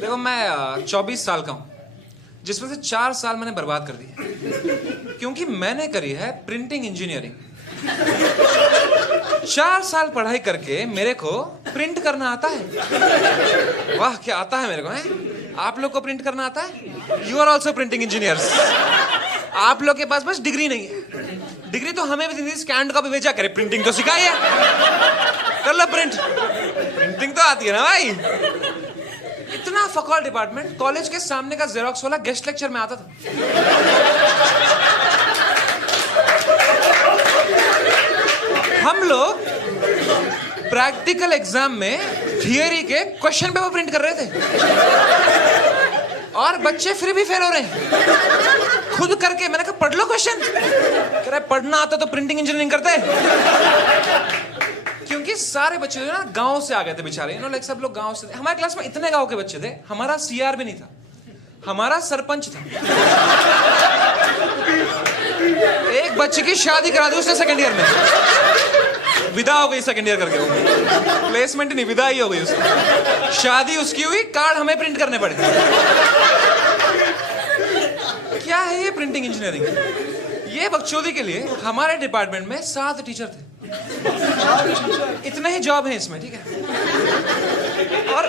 देखो मैं 24 साल का हूँ, जिसमें से 4 साल मैंने बर्बाद कर दिए क्योंकि मैंने करी है प्रिंटिंग इंजीनियरिंग। 4 साल पढ़ाई करके मेरे को प्रिंट करना आता है। वाह क्या आता है मेरे को, है? आप लोग को प्रिंट करना आता है? You are also printing engineers. आप लोग के पास बस डिग्री नहीं है। डिग्री तो हमें भी स्कैन का भी भेजा करे, प्रिंटिंग तो सिखाई है, कर लो प्रिंट। प्रिंटिंग तो आती है ना भाई। इतना फकौल डिपार्टमेंट, कॉलेज के सामने का जेरोक्स वाला गेस्ट लेक्चर में आता था। हम लोग प्रैक्टिकल एग्जाम में थियरी के क्वेश्चन पेपर प्रिंट कर रहे थे और बच्चे फिर भी फेल हो रहे हैं खुद करके। मैंने कहा पढ़ लो क्वेश्चन। कह रहा पढ़ना आता तो प्रिंटिंग इंजीनियरिंग करते। क्योंकि सारे बच्चे जो ना गांव से आ गए थे बेचारे, लाइक सब लोग गांव से थे। हमारे क्लास में इतने गांव के बच्चे थे, हमारा सीआर भी नहीं था, हमारा सरपंच था। एक बच्चे की शादी करा दी उसने सेकंड ईयर में, विदा हो गई सेकंड ईयर करके। वो प्लेसमेंट नहीं, विदा ही हो गई उसकी। शादी उसकी हुई, कार्ड हमें प्रिंट करने पड़े। क्या है ये प्रिंटिंग इंजीनियरिंग? ये बकचोदी के लिए हमारे डिपार्टमेंट में 7 टीचर थे। इतने ही जॉब हैं इसमें, ठीक है? और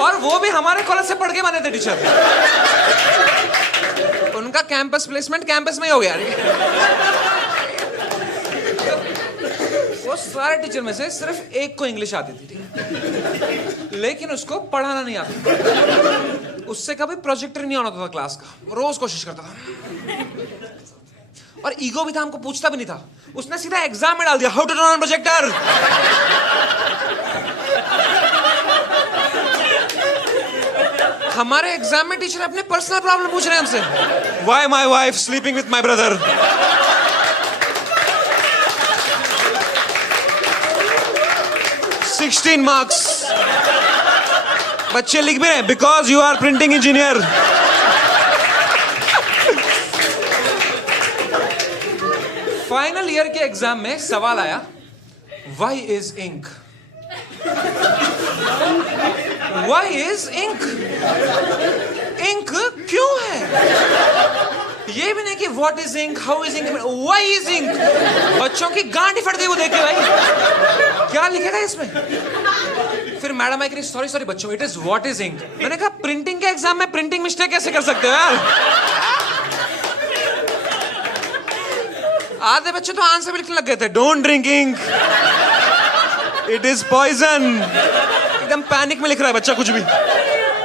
और वो भी हमारे कॉलेज से पढ़ के बने थे टीचर। उनका कैंपस प्लेसमेंट कैंपस में ही हो गया। वो सारे टीचर में से सिर्फ एक को इंग्लिश आती थी, ठीक है? लेकिन उसको पढ़ाना नहीं आता। उससे कभी प्रोजेक्टर नहीं आना था क्लास का, रोज कोशिश करता था। और ईगो भी था, हमको पूछता भी नहीं था। उसने सीधा एग्जाम में डाल दिया, how to turn on projector. हमारे एग्जाम में टीचर अपने पर्सनल प्रॉब्लम पूछ रहे हैं हमसे। Why my wife sleeping with my brother. 16 marks. बच्चे लिख भी रहे हैं, because you are printing engineer. Final year के एग्जाम में सवाल आया, why is ink? Why is ink? Ink क्यों है? ये भी नहीं कि what is ink, how is ink, why is ink. बच्चों की गांड ही फट गई वो देख के। भाई क्या लिखेगा इसमें? फिर मैडम आई कही, सॉरी बच्चों, it is what is ink. मैंने कहा प्रिंटिंग के एग्जाम में प्रिंटिंग मिस्टेक कैसे कर सकते हो यार? आधे बच्चे तो आंसर भी लिखने लग गए थे, don't drink ink, it is poison. एकदम पैनिक में लिख रहा है बच्चा, कुछ भी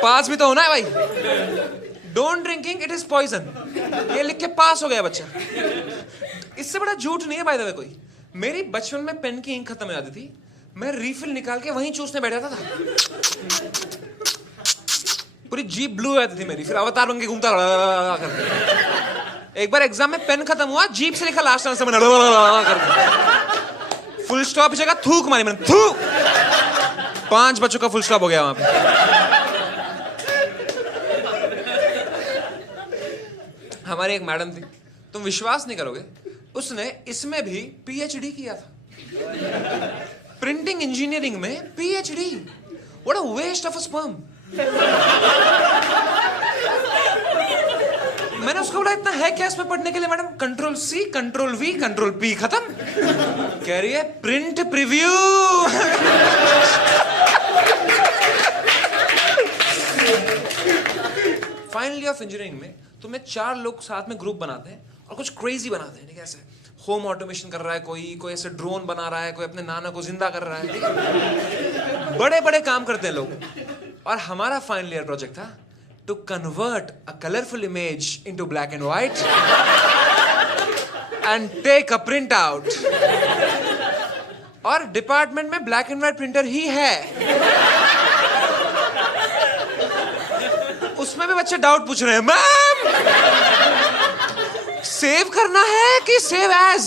पास भी तो होना है भाई। Don't drink ink, it is poison, ये लिख के पास हो गया बच्चा। इससे बड़ा झूठ नहीं है बाय द वे कोई। मेरी बचपन में पेन की इंक खत्म हो जाती थी, मैं रिफिल निकाल के वहीं चूसने बैठ जाता था। पूरी जीभ ब्लू हो जाती थी मेरी, फिर अवतार बन के घूमता करके। एक बार एग्जाम में पेन खत्म हुआ, जीप से लिखा लास्ट आंसर मैंने फुल स्टॉप जगह थूक मारी मैंने, थूक। 5 बच्चों का फुल स्टॉप हो गया वहां पे। हमारी एक मैडम थी, तुम विश्वास नहीं करोगे, उसने इसमें भी पीएचडी किया था। प्रिंटिंग इंजीनियरिंग में PhD. What a waste of a sperm. मैंने उसको बोला इतना है क्या इसमें पढ़ने के लिए? Madam control C, control V, control P, खत्म। कह रही है print preview. Final year of engineering में तुम्हें 4 लोग साथ में ग्रुप बनाते हैं और कुछ क्रेजी बनाते हैं, ठीक है? ऐसे होम ऑटोमेशन कर रहा है कोई ऐसे ड्रोन बना रहा है, कोई अपने नाना को जिंदा कर रहा है। बड़े बड़े काम करते हैं लोग। और हमारा फाइनल ईयर प्रोजेक्ट था to convert a colorful image into black and white and take a print out। और डिपार्टमेंट में ब्लैक एंड व्हाइट प्रिंटर ही है। उसमें भी बच्चे डाउट पूछ रहे हैं, मैम सेव करना है कि सेव एज?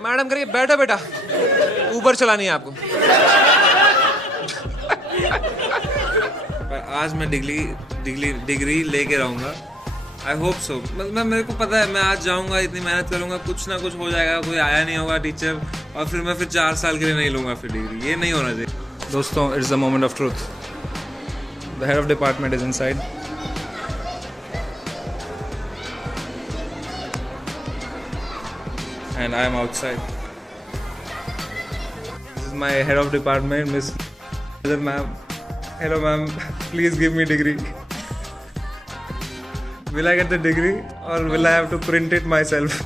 मैडम करिए बैठो बेटा, ऊबर चलानी है आपको। आज मैं डिग्री लेके रहूंगा, आई होप सो। मतलब मेरे को पता है मैं आज जाऊंगा, इतनी मेहनत करूंगा, कुछ ना कुछ हो जाएगा, कोई आया नहीं होगा टीचर, और फिर मैं 4 साल के लिए नहीं लूंगा फिर डिग्री। ये नहीं होना चाहिए। दोस्तों, it's the moment of truth. The head of department is inside. And I am outside. This is my head of department, Miss Ma'am. Hello ma'am, please give me degree. Will I get the degree or will I have to print it myself?